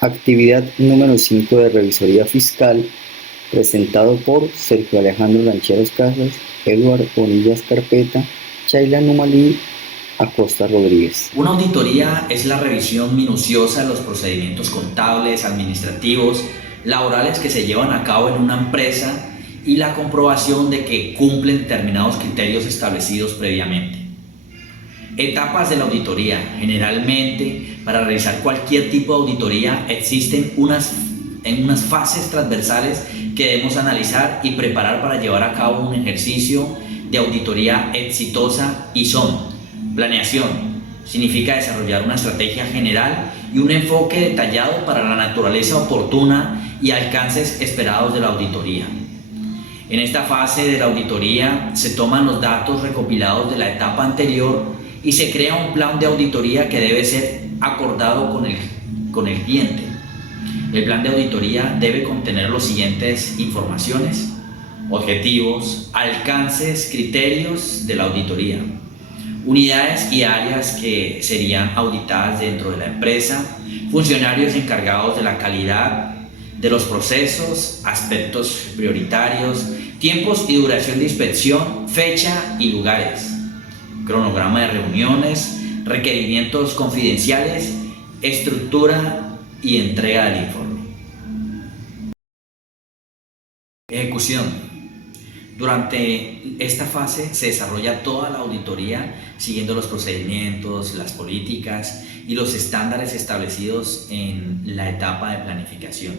Actividad número 5 de revisoría fiscal, presentado por Sergio Alejandro Lancheros Casas, Eduardo Bonillas Carpeta, Chayla Numalí, Acosta Rodríguez. Una auditoría es la revisión minuciosa de los procedimientos contables, administrativos, laborales que se llevan a cabo en una empresa y la comprobación de que cumplen determinados criterios establecidos previamente. Etapas de la auditoría. Generalmente, para realizar cualquier tipo de auditoría existen unas fases transversales que debemos analizar y preparar para llevar a cabo un ejercicio de auditoría exitosa y son: planeación. Significa desarrollar una estrategia general y un enfoque detallado para la naturaleza oportuna y alcances esperados de la auditoría. En esta fase de la auditoría se toman los datos recopilados de la etapa anterior y se crea un plan de auditoría que debe ser acordado con el cliente. El plan de auditoría debe contener las siguientes informaciones: objetivos, alcances, criterios de la auditoría, unidades y áreas que serían auditadas dentro de la empresa, funcionarios encargados de la calidad de los procesos, aspectos prioritarios, tiempos y duración de inspección, fecha y lugares, cronograma de reuniones, requerimientos confidenciales, estructura y entrega del informe. Ejecución. Durante esta fase se desarrolla toda la auditoría siguiendo los procedimientos, las políticas y los estándares establecidos en la etapa de planificación.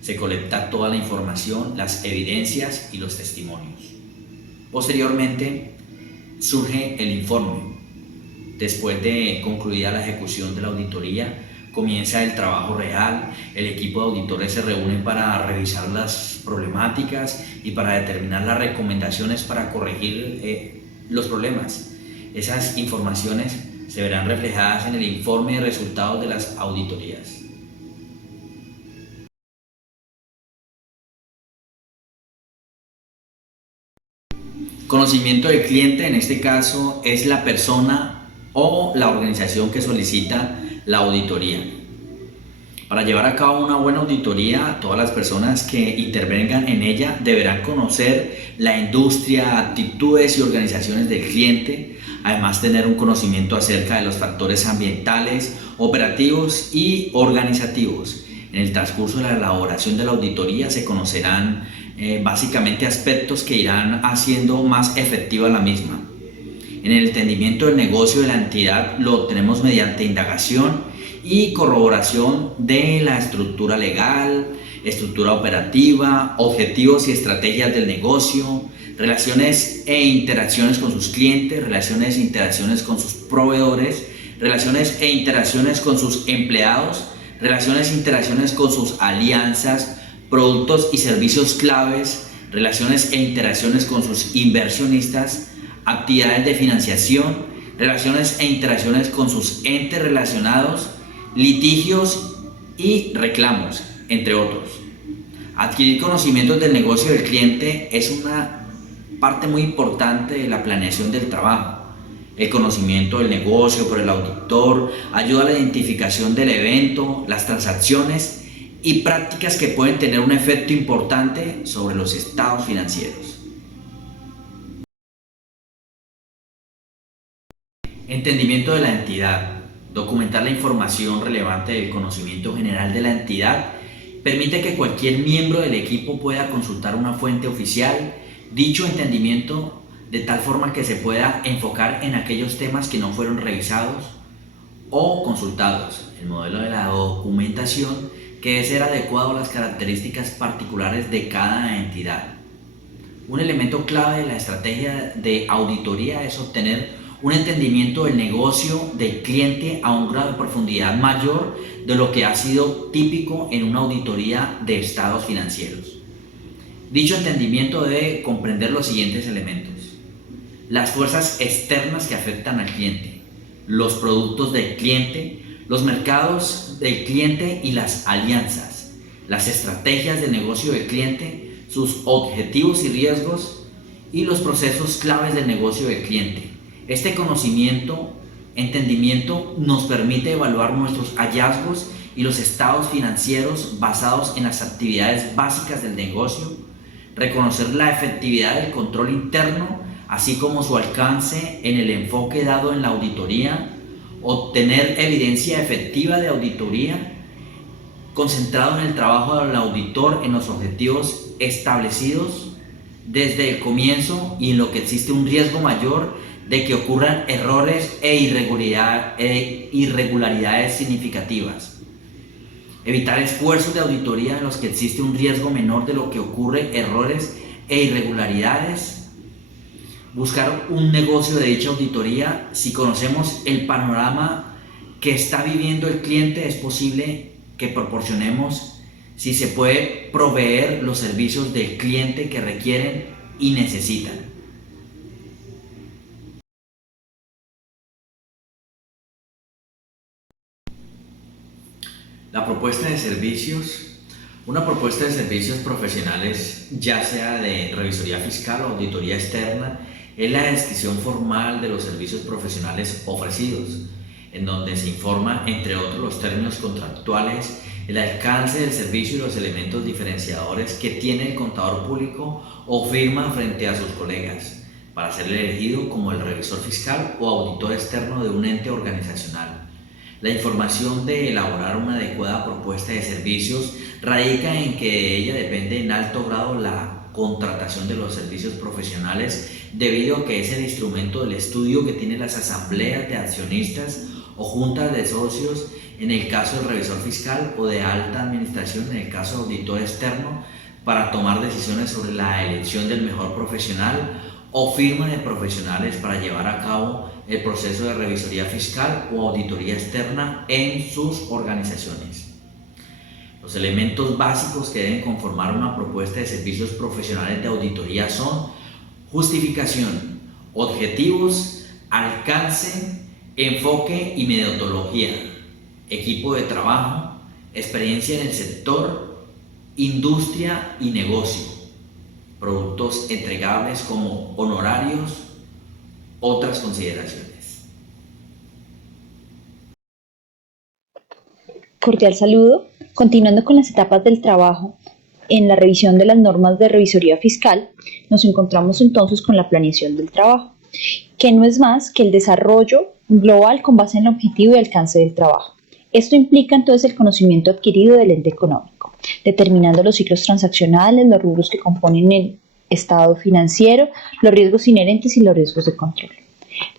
Se colecta toda la información, las evidencias y los testimonios. Posteriormente surge el informe. Después de concluida la ejecución de la auditoría, comienza el trabajo real. El equipo de auditores se reúne para revisar las problemáticas y para determinar las recomendaciones para corregir los problemas. Esas informaciones se verán reflejadas en el informe de resultados de las auditorías. Conocimiento del cliente, en este caso, es la persona o la organización que solicita la auditoría. Para llevar a cabo una buena auditoría, todas las personas que intervengan en ella deberán conocer la industria, actitudes y organizaciones del cliente, además tener un conocimiento acerca de los factores ambientales, operativos y organizativos. En el transcurso de la elaboración de la auditoría se conocerán básicamente aspectos que irán haciendo más efectiva la misma. En el entendimiento del negocio de la entidad lo obtenemos mediante indagación y corroboración de la estructura legal, estructura operativa, objetivos y estrategias del negocio, relaciones e interacciones con sus clientes, relaciones e interacciones con sus proveedores, relaciones e interacciones con sus empleados, relaciones e interacciones con sus alianzas, productos y servicios claves, relaciones e interacciones con sus inversionistas, actividades de financiación, relaciones e interacciones con sus entes relacionados, litigios y reclamos, entre otros. Adquirir conocimientos del negocio del cliente es una parte muy importante de la planeación del trabajo. El conocimiento del negocio por el auditor ayuda a la identificación del evento, las transacciones y prácticas que pueden tener un efecto importante sobre los estados financieros. Entendimiento de la entidad. Documentar la información relevante del conocimiento general de la entidad permite que cualquier miembro del equipo pueda consultar una fuente oficial. Dicho entendimiento de tal forma que se pueda enfocar en aquellos temas que no fueron revisados o consultados. El modelo de la documentación que debe ser adecuado a las características particulares de cada entidad. Un elemento clave de la estrategia de auditoría es obtener un entendimiento del negocio del cliente a un grado de profundidad mayor de lo que ha sido típico en una auditoría de estados financieros. Dicho entendimiento debe comprender los siguientes elementos: las fuerzas externas que afectan al cliente, los productos del cliente, los mercados del cliente y las alianzas, las estrategias de negocio del cliente, sus objetivos y riesgos y los procesos claves del negocio del cliente. Este entendimiento nos permite evaluar nuestros hallazgos y los estados financieros basados en las actividades básicas del negocio, reconocer la efectividad del control interno, así como su alcance en el enfoque dado en la auditoría, obtener evidencia efectiva de auditoría, concentrado en el trabajo del auditor en los objetivos establecidos desde el comienzo y en lo que existe un riesgo mayor de que ocurran errores e irregularidades significativas. Evitar esfuerzos de auditoría en los que existe un riesgo menor de lo que ocurre errores e irregularidades. Buscar un negocio de dicha auditoría. Si conocemos el panorama que está viviendo el cliente, es posible que proporcionemos si se puede proveer los servicios del cliente que requieren y necesitan. La propuesta de servicios. Una propuesta de servicios profesionales, ya sea de revisoría fiscal o auditoría externa, es la descripción formal de los servicios profesionales ofrecidos, en donde se informa, entre otros, los términos contractuales, el alcance del servicio y los elementos diferenciadores que tiene el contador público o firma frente a sus colegas para ser elegido como el revisor fiscal o auditor externo de un ente organizacional. La información de elaborar una adecuada propuesta de servicios radica en que de ella depende en alto grado la contratación de los servicios profesionales, debido a que es el instrumento del estudio que tienen las asambleas de accionistas o juntas de socios en el caso del revisor fiscal, o de alta administración en el caso de auditor externo, para tomar decisiones sobre la elección del mejor profesional o firma de profesionales para llevar a cabo el proceso de revisoría fiscal o auditoría externa en sus organizaciones. Los elementos básicos que deben conformar una propuesta de servicios profesionales de auditoría son: justificación, objetivos, alcance, enfoque y metodología, equipo de trabajo, experiencia en el sector, industria y negocio, productos entregables como honorarios, otras consideraciones. Cordial saludo. Continuando con las etapas del trabajo, en la revisión de las normas de revisoría fiscal, nos encontramos entonces con la planeación del trabajo, que no es más que el desarrollo global con base en el objetivo y alcance del trabajo. Esto implica entonces el conocimiento adquirido del ente económico, determinando los ciclos transaccionales, los rubros que componen el estado financiero, los riesgos inherentes y los riesgos de control.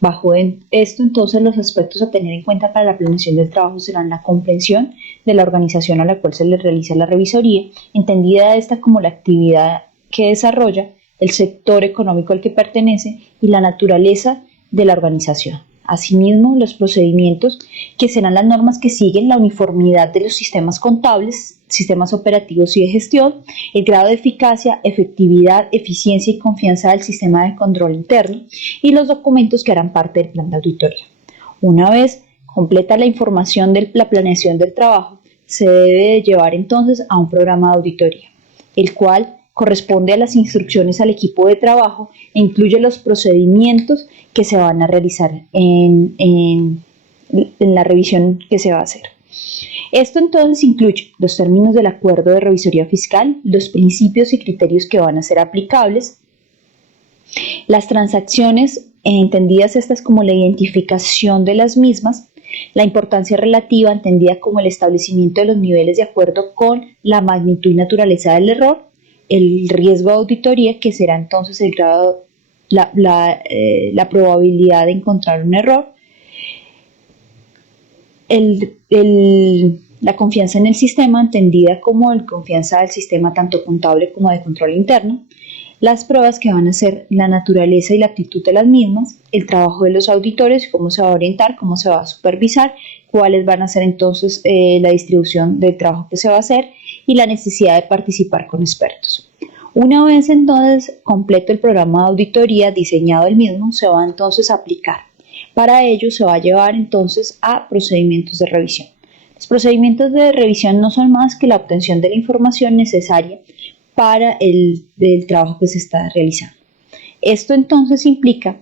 Bajo esto, entonces, los aspectos a tener en cuenta para la planeación del trabajo serán la comprensión de la organización a la cual se le realiza la revisoría, entendida esta como la actividad que desarrolla, el sector económico al que pertenece y la naturaleza de la organización. Asimismo, los procedimientos, que serán las normas que siguen la uniformidad de los sistemas contables, sistemas operativos y de gestión, el grado de eficacia, efectividad, eficiencia y confianza del sistema de control interno y los documentos que harán parte del plan de auditoría. Una vez completa la información de la planeación del trabajo, se debe llevar entonces a un programa de auditoría, el cual corresponde a las instrucciones al equipo de trabajo e incluye los procedimientos que se van a realizar en la revisión que se va a hacer. Esto entonces incluye los términos del acuerdo de revisoría fiscal, los principios y criterios que van a ser aplicables, las transacciones, entendidas estas como la identificación de las mismas, la importancia relativa, entendida como el establecimiento de los niveles de acuerdo con la magnitud y naturaleza del error, el riesgo de auditoría, que será entonces el grado, la probabilidad de encontrar un error, la confianza en el sistema, entendida como la confianza del sistema tanto contable como de control interno, las pruebas que van a ser la naturaleza y la aptitud de las mismas, el trabajo de los auditores, cómo se va a orientar, cómo se va a supervisar, cuáles van a ser entonces la distribución del trabajo que se va a hacer y la necesidad de participar con expertos. Una vez entonces completo el programa de auditoría diseñado el mismo, se va entonces a aplicar. Para ello se va a llevar entonces a procedimientos de revisión. Los procedimientos de revisión no son más que la obtención de la información necesaria para el trabajo que se está realizando. Esto entonces implica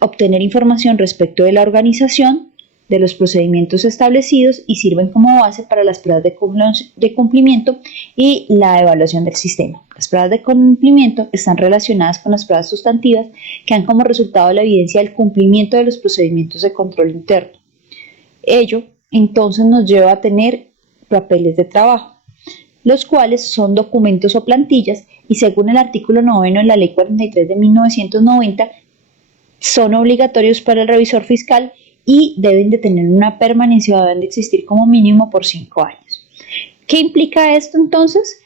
obtener información respecto de la organización, de los procedimientos establecidos y sirven como base para las pruebas de cumplimiento y la evaluación del sistema. Las pruebas de cumplimiento están relacionadas con las pruebas sustantivas que dan como resultado la evidencia del cumplimiento de los procedimientos de control interno. Ello, entonces, nos lleva a tener papeles de trabajo, los cuales son documentos o plantillas y según el artículo 9 en la Ley 43 de 1990 son obligatorios para el revisor fiscal y deben de tener una permanencia o deben de existir como mínimo por 5 años. ¿Qué implica esto entonces?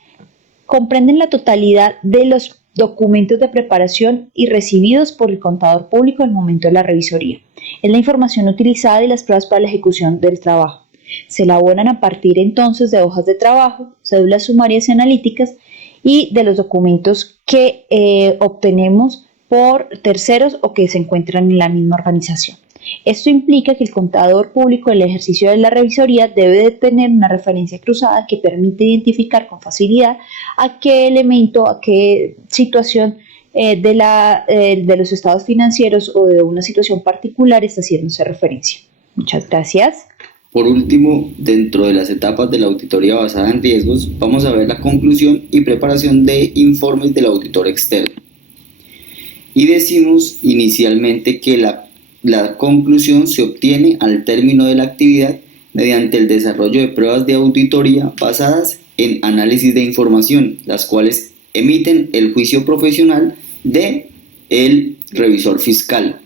Comprenden la totalidad de los documentos de preparación y recibidos por el contador público al momento de la revisoría. Es la información utilizada y las pruebas para la ejecución del trabajo. Se elaboran a partir entonces de hojas de trabajo, cédulas sumarias y analíticas y de los documentos que obtenemos por terceros o que se encuentran en la misma organización. Esto implica que el contador público en el ejercicio de la revisoría debe de tener una referencia cruzada que permite identificar con facilidad a qué elemento, a qué situación de los estados financieros o de una situación particular está haciéndose referencia. Muchas gracias. Por último, dentro de las etapas de la auditoría basada en riesgos, vamos a ver la conclusión y preparación de informes del auditor externo. Y decimos inicialmente que la conclusión se obtiene al término de la actividad mediante el desarrollo de pruebas de auditoría basadas en análisis de información, las cuales emiten el juicio profesional del revisor fiscal.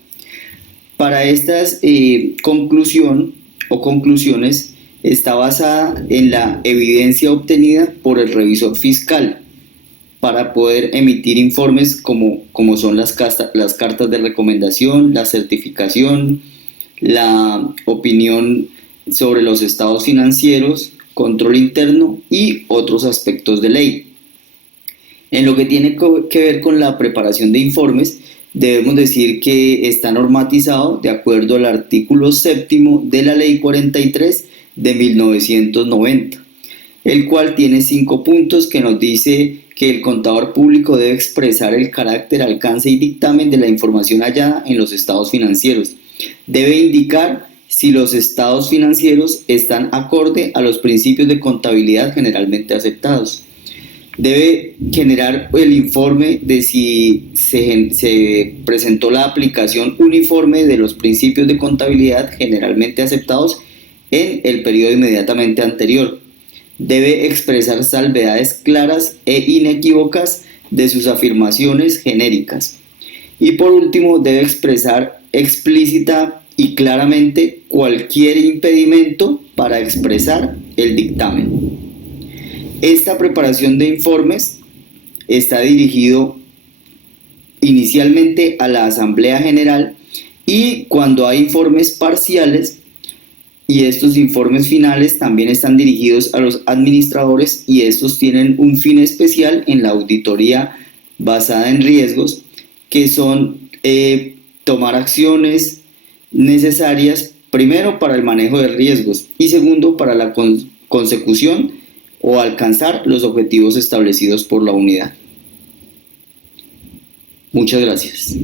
Para estas conclusiones está basada en la evidencia obtenida por el revisor fiscal para poder emitir informes como son las cartas de recomendación, la certificación, la opinión sobre los estados financieros, control interno y otros aspectos de ley. En lo que tiene que ver con la preparación de informes, debemos decir que está normatizado de acuerdo al artículo 7º de la Ley 43 de 1990, el cual tiene 5 puntos que nos dice que el contador público debe expresar el carácter, alcance y dictamen de la información hallada en los estados financieros. Debe indicar si los estados financieros están acorde a los principios de contabilidad generalmente aceptados. Debe generar el informe de si se presentó la aplicación uniforme de los principios de contabilidad generalmente aceptados en el periodo inmediatamente anterior. Debe expresar salvedades claras e inequívocas de sus afirmaciones genéricas. Y por último, debe expresar explícita y claramente cualquier impedimento para expresar el dictamen. Esta preparación de informes está dirigido inicialmente a la Asamblea General y cuando hay informes parciales, y estos informes finales también están dirigidos a los administradores y estos tienen un fin especial en la auditoría basada en riesgos, que son tomar acciones necesarias, primero para el manejo de riesgos y segundo para la consecución o alcanzar los objetivos establecidos por la unidad. Muchas gracias.